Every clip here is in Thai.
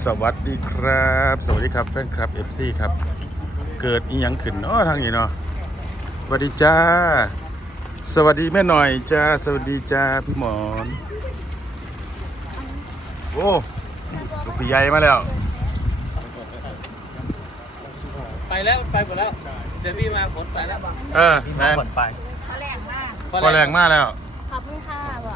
วัสดีครับสวัสดีครับแฟนคลับ FC ครับเกิดอีหยังขึ้นเนาะทางนี้เนาะสวัสดีจ้าสวัสดีแม่หน่อยจ้าสวัสดีจ้าพี่หมอนโอ้ลูกพี่ใหญ่มาแล้วไปแล้วไปหมดแล้วเดี๋ยวพี่มาขนไปแล้วแม่ขนไปพอแรงมากพอแรงมากแล้วขอบคุณค่ะว่ะ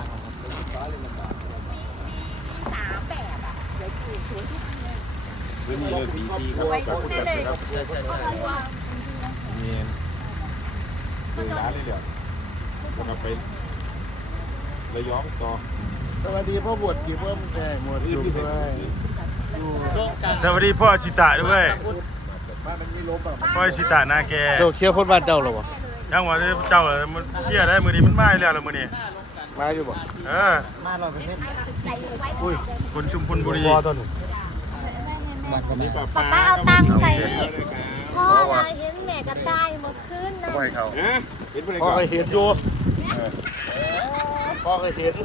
มี3แบบอ่ะเดี๋ยวอยู่สวยทุกอันเลยพื้นที่เลยพีครับไว้คุ้มได้เลยครับเพราะว่านี่คือร้านเลยเดี๋ยวแล้วก็ไประยองต่อสวัสดีพ่อบวชกี่เพิ่มแก่หมวดจุ่มด้วยสวัสดีพ่อชิตะด้วยบ้านมันมีลมแบบพ่อชิตะนาแกเจ้าเคี้ยวคนบ้านเจ้าหรอวะยังว่าเจ้ามันเที่ยได้มือนี้มันไม่แล้วละมือนี้มาอยู่บ่มา100% อุ้ยคุณชุมพลบุรีบอตัวหนูนี่ป้าป๊าป้าเอาตังค์ใส่นี่พ่อเราเห็นแม่กระต่ายเมื่อคืนนะไว้เขาเห็นไปเลยพ่อก่อนเคยเห็นอยู่พ่อเคยเห็น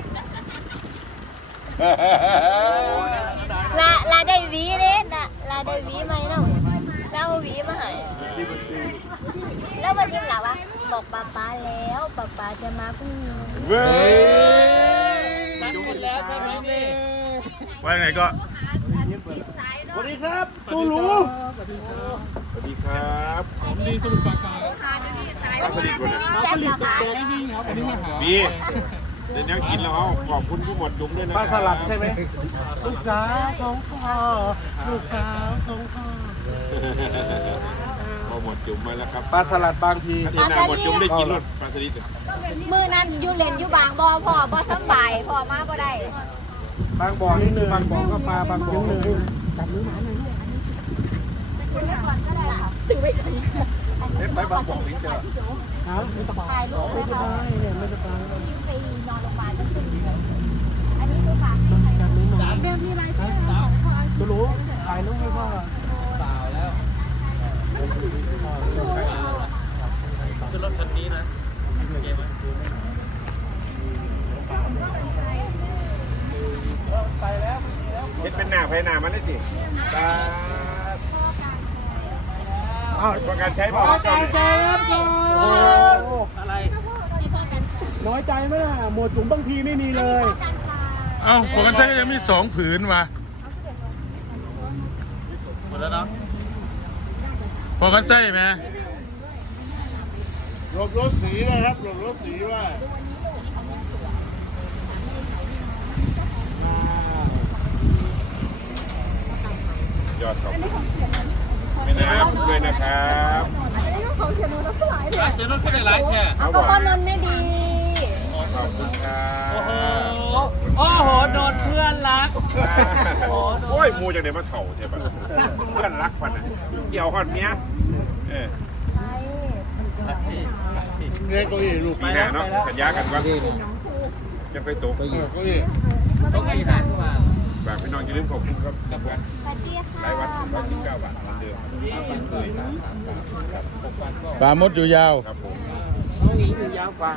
ลาได้หวีเด้นะลาได้หวีไหมเนาะเราหวีมาให้แล้วมาซิมหลับวะบอกป๊าป้าแล้วป๊าป้าจะมาพรุ่งนี้เว้ยจุ่มแล้วใช่ไหมนี่ว่าไงก็สวัสดีครับตูรูสวัสดีครับดีสมุทรปราการวันนี้มาเป็นแจ็คเหรอคะบีเดี๋ยวนี้กินแล้วเอาขอบคุณผู้หมวดจุ๋มด้วยนะปลาสลัดใช่ไหมลูกสาวของพ่อลูกสาวของพ่อพอหมวดจุ๋มมาแล้วครับปลาสลัดบางทีถ้าเทียนหน้าหมวดจุ๋มได้กินรสปลาสลิดมือนั้นอยู่เล่นอยู่บางบ่อพ่อบ่สำบายพ่อมาบ่ได้บางบ่อนี่นึงบางบ่อก็ปลาบางบ่อนึงคุณเลือกก่อนก็ได้ค่ะถึงไม่ถึงไปบางบ่อวิ่งเจอถ่ายรูปเลยค่ะที่ไปนอนโรงพยาบาลก็คืออันนี้คือฝากให้ใครแบบมีรายชื่อของพ่อตูรูถ่ายรูปให้พ่อเปล่าแล้วคือรถคันนี้นะเกมไปแล้วเห็นเป็นหน้าไฟหน้ามันได้สิตาอ้าวประกันใช้ป่ะอะไรน้อยใจไหมล่ะหมวดจุ๋มบางทีไม่มีเลยเอ้าพวกกันใช้ก็ยังมี2 ผืนว่ะหมดแล้วเนาะพอกันใช้ไหมหลบรถสีนะครับหลบรถสีว่ายอดครับไม่น้ำด้วยนะครับของเสียโนนก็หลายเด็กเสียรถขึ้นได้หลายแค่เอาก็พ่อนนไม่ดีขอบคุณครับโอ้โหโดนเพื่อนรักโอ้ยมูจากไหนมาเข่าใช่ปะเพื่อนรักมันนะเกี่ยวข้อนเมียเงินก็อีลูกปีหน้าเนาะสัญญากันว่าจะไปตกต้องมีหางขึ้นมาแบบพี่น้องอย่าลืมขอบคุณครับกับการสวัสดีค่ะรายวัน119 บาทเหมือนเดิมปลามดอยู่ยาวครับผมน้องหนีอยู่ยาวกว่า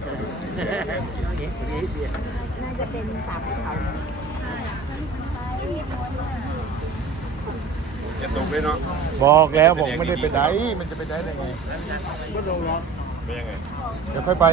น่าจะเป็นสามเขาจะตกเลยเนาะบอกแล้วผมไม่ได้ไปไหนมันจะไปไหนได้ไงก็โดนเนาะเป็นยังไงเดี๋ยวค่อยไป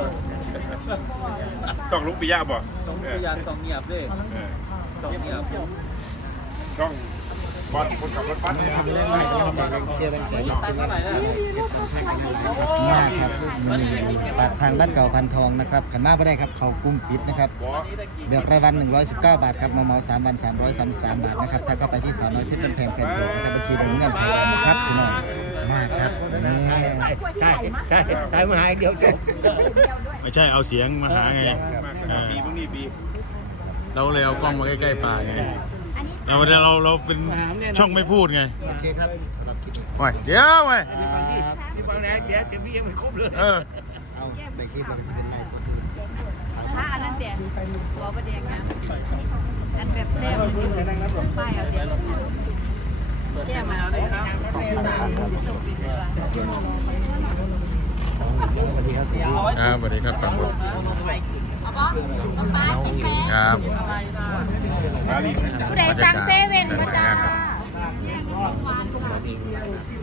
ส่องลุงปิยะบ่ต้องพยายามส่องเงียบด้วยส่องเงียบต้องบอลคนขับรถบัสเนี่ยเชียร์แรงใจตังเท่าไหร่แล้วมากครับปากทางบ้านเก่าพันทองนะครับขันมาไม่ได้ครับเขากุ้งปิดนะครับเดือนรายวัน119 บาทครับมาเมา3 วัน 333 บาทนะครับถ้าเข้าไปที่สาวน้อยเพชรเป็นแพงแฟนโปรนะครับบัญชีแดงเงินครับพี่น้องมากครับนี่ใช่มาหาเดียวจบไม่ใช่เอาเสียงมาหาไงปีมึงนี่ปีเราเลยเอากล้องมาใกล้ๆปากไงเราเป็นช่องไม่พูดไงโอเคครับสำหรับคลิปนี้โอ้ยเดี๋ยวเว้ยสิบวันแล้วแกเสียพี่ยังไม่ครบเลยเออเอาในคลิปเราจะเป็นไลฟ์สดถ้าอันนั้นเดี๋ยวหัวประเดียงนะอันแบบแรกป้ายเอาเดี๋ยวแก้มาเอาเลยครับครับสวัสดีครับปลามดเอาปะน้องฟ้ากินแพ้ครับผู้ใดสั่งเซเว่นมาจ้า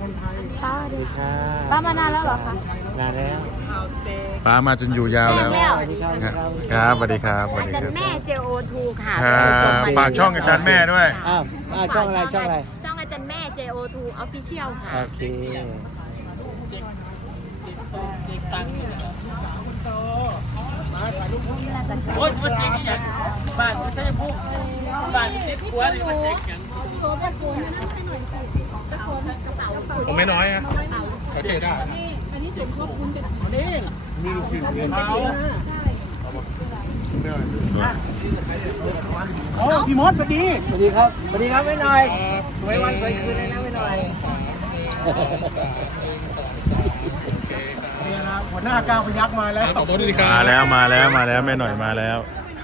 ป้าสวัสดีค่ะป้ามานานแล้วเหรอคะนานแล้วป้ามาจนอยู่ยาวแล้วแล้วครับสวัสดีครับสวัสอาดีจารครับย์แม่ JO2 ค่ะครับฝากช่องอาจารย์แม่ด้วยอ้าวช่องอะไรช่องอะไรช่องอาจารย์แม่ JO2 Official ค่ะโอเคโอ้ยมันจริงที่อย่างบ้านไม่ใช่พวกบ้านติดหัวนี่มันจริงอย่างผมไม่น้อยนะเขาเจได้โอ้พี่มดสวัสดีสวัสดีครับสวัสดีครับไม่หน่อยสวยวันสวยคืนเลยนะไม่หน่อยนี่นะหัวหน้าก้าวพยักมาแล้วขอบคุณดีครับมาแล้วมาแล้วมาแล้วแม่หน่อยมาแล้ว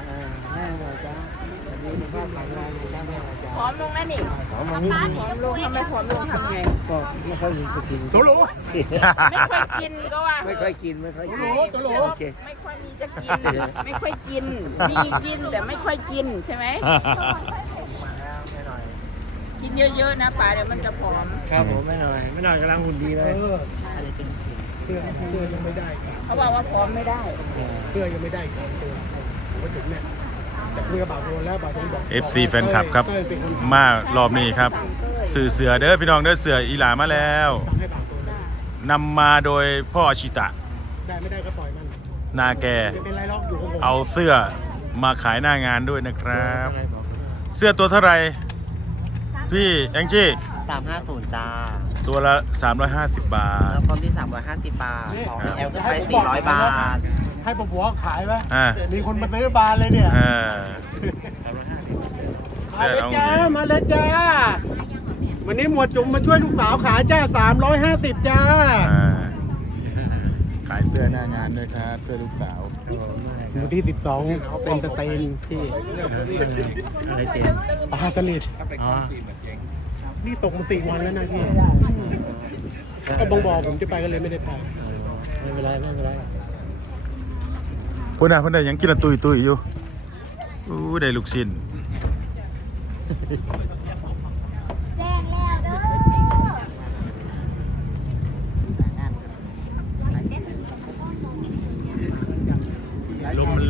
พร้อมลงแล้วนี่ป้าถึงจะลงทำไมพร้อมลงทำไงก็ไม่ค่อยมีจะกินตัวรู้ไม่ค่อยกินก็ว่าไม่ค่อยกินไม่ค่อยกินโอเคไม่ค่อยมีจะกิน ไม่ค่อยกิน มีกินแต่ไม่ค่อยกินใช่ไหม กินเยอะๆนะป๋าเดี๋ยวมันจะผอมครับผมไม่หน่อยกำลังหุ่นดีเลยเสื้อยังไม่ได้เขาบอกว่าผอมไม่ได้เสื้อยังไม่ได้ตัวผมก็ถึงเนี่ยแต่คุยกับบ่าวโดนแล้วบ่าวโดนบอก FC แฟนคลับครับ มารอบนี้ครับสื่อเสือเด้อพี่น้องเด้อเสืออีหลามาแล้วสั่งให้บ่าวโดนแล้วนำมาโดยพ่ออาชิตะได้ไม่ได้ก็ปล่อยมันนาแกไม่เป็นไรหรอกอยู่กับผมเอาเสื้อมาขายหน้างานด้วยนะครับ เสื้อตัวเท่าไหร่พี่แองจี้ 350จ้าตัวละ 350 บาทแล้วพร้อมที่ 350 บาท2 L ขึ้นไป400 บาทให้ผมหัวขายไหมอ่ามีคนมาซื้อบานเลยเนี่ยอ่ามาเลยจ้ามาเลยจ้าวันนี้หมวดจุ๋มมาช่วยลูกสาวขายจ้า350จ้าอ่าขายเสื้อหน้างานด้วยครับเสื้อลูกสาววันที่12เป็นสเตนพี่อะไรเต็มปลาสลิดอ๋อนี่ตกมา4 วันแล้วนะพี่ก็บองบอกผมจะไปก็เลยไม่ได้ไปไม่เป็นไรไม่เป็นไรพุ่นน่ะพุ่นน่ะยังกินละตุยอยู่อู้ได้ลูกชิ้นแรงแล้วเด้อลมมันแรง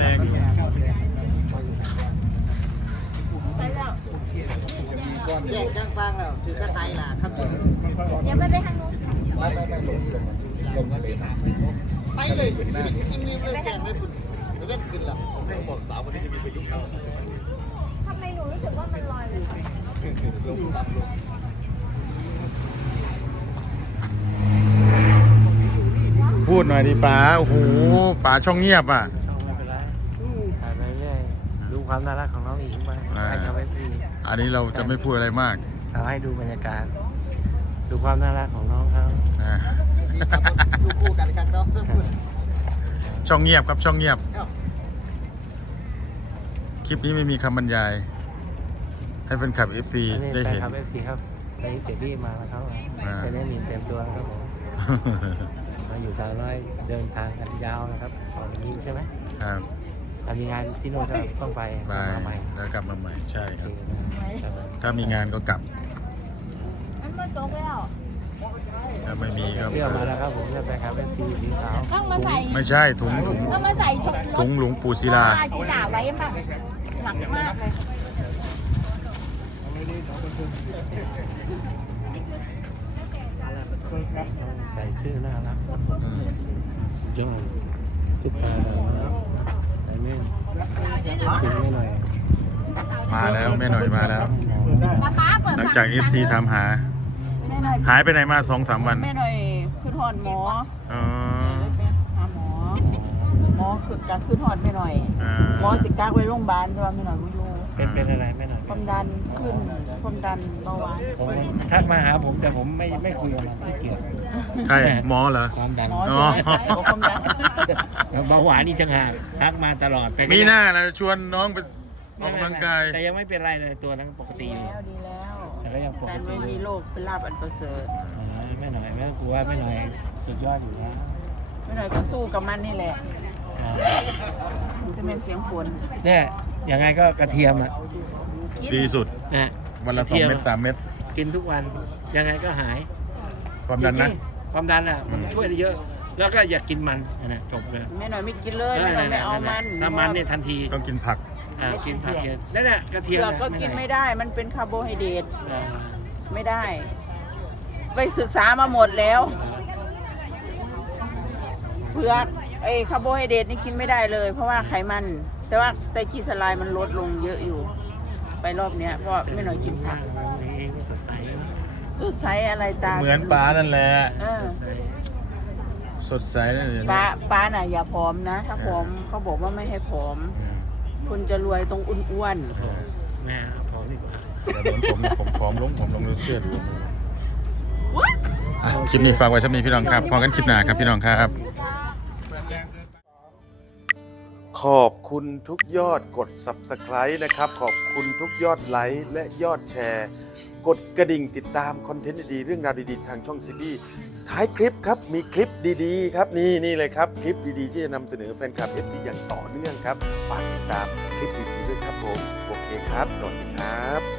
ไปแล้วแยกจ้างฟางแล้วถือกระไตล่ะครับเดี๋ยวไปทางนู้นไปเลยอิ่มๆเลยแข่งเลยคุณเล่นขึ้นแล้วบอกสาวคนนี้จะมีประยุกต์เข้าทำไมหนูรู้สึกว่ามันลอยเลยคะพูดหน่อยดิป๋าโอ้โหป๋าช่องเงียบอ่ะไม่เป็นไรถ่ายไปเรื่อยดูความน่ารักของน้องอิงไปให้เขาไปฟรีอันนี้เราจะไม่พูดอะไรมากเราให้ดูบรรยากาศ ดูความน่ารักของน้องเขาอ่าดูคู่กันครับน้องช่องเงียบครับช่องเงียบ คลิปนี้ไม่มีคำบรรยาย ให้แฟนคลับ FC อันนี้ได้แฟนเห็นคลับ FC ครับตอนนี้เสียบี้มาแล้วครับอ่าจะได้มีเต็มตัวครับผมมาอยู่สาวน้อยเดินทางกันยาวนะครับตอนนี้ใช่ไหมครับถ้ามีงานที่โน่นก็ต้องไปบายมาใหม่แล้วกลับมาใหม่ใช่โอครับเคครับผมถ้ามีงานก็กลับมันมาตกแล้วถ้าไม่มีก็เที่ยวมาแล้วครับผมจะไปครับ FC สีขาวต้องมาใส่ไม่ใช่ถุงต้องมาใส่ชุดรถุถงหลวงปู่ศิลาสีดาไว้แบบหนักมากเลยใส่เสื้อน่ารักครับผมอืมสุดยอดทุกตานะครับไอ้แม่ถึงไม่หน่อยมาแล้วแม่หน่อยมาแล้วป้าเปิดหลังจาก FC ถามหาแม่หน่อยหายไปไหนมา 2-3 วันแม่หน่อยคือถอนหมออ๋อไปหาหมอ หมอคือการคือถอนไม่หน่อยอ่าหมอสิกากไว้โรงพยาบาลแต่ว่าไม่หน่อยไม่อยู่เป็นอะไรแม่หน่อยความดันขึ้นความดันเบาหวานผมทักมาหาผมแต่ผมไม่คุยกับมันไม่เกี่ยวใครหมอเหรอความดันหมออ๋อจะได้ความดันเบาหวานนี่จังหากทักมาตลอดแต่มีหน้านะชวนน้องไปออกกำลังกายแต่ยังไม่เป็นไรเลยตัวทั้งปกติอยู่แล้วดีแล้วแต่ก็ยังปกการติไม่อยู่มีโรคเป็นลาบอันประเสริฐแม่หน่อยแม่กลัวแม่หน่อยสุดยอดอยู่แล้วแม่หน่อยก็สู้กับมันนี่แหละจะเป็นเสียงฝนเนี่ยยังไงก็กระเทียมอ่ะดีสุดเนี่ยวันละกรเทีย 2 เม็ด3 เม็ดกินทุกวันยังไงก็หายความดันนะจริงๆความดันอ่ะมันช่วยได้เยอะ แล้วก็อย่ากินมันนะจบเลยแม่หน่อยไม่กินเลยแม่หน่อยไม่เอามันถ้ามันเนี่ยทันทีต้องกินผักกินผักเยอะนั่นแหละกระเทียมเผือกก็กินไม่ได้มันเป็นคาร์โบไฮเดรตอ่าไม่ได้ ไปศึกษามาหมดแล้วเผือกคาร์โบไฮเดรตนี่กินไม่ได้เลย เพราะว่าไขมัน แต่ว่าไตรกลีเซอไรด์มันลดลงเยอะอยู่ ไปรอบเนี้ยเพราะไม่หน่อยกินผักเองก็สดใสสุดใสอะไรตาเหมือนปลานั่นแหละเออสดใสสดใสนั่นเลยป้าน่ะอย่าผอมนะ ถ้าผอมเขาบอกว่าไม่ให้ผอม คุณจะรวยตรงอ้วนแม่พอดีกว่าแต่เหมือนผมเนี่ยผมผอมลงดูเสื้อดูอ่ะคลิปนี้ฝากไว้สำหรับพี่น้องครับพอกันคลิปหน้าครับพี่น้องครับ ขอบคุณทุกยอดกด Subscribe นะครับ ขอบคุณทุกยอดไลค์และยอดแชร์ กดกระดิ่งติดตามคอนเทนต์ดีๆเรื่องราวดีๆทางช่องซีบีท้ายคลิปครับมีคลิปดีๆครับนี่เลยครับคลิปดีๆที่จะนำเสนอแฟนคลับ FC อย่างต่อเนื่องครับฝากติดตามคลิปดีๆด้วยครับผมโอเคครับสวัสดีครับ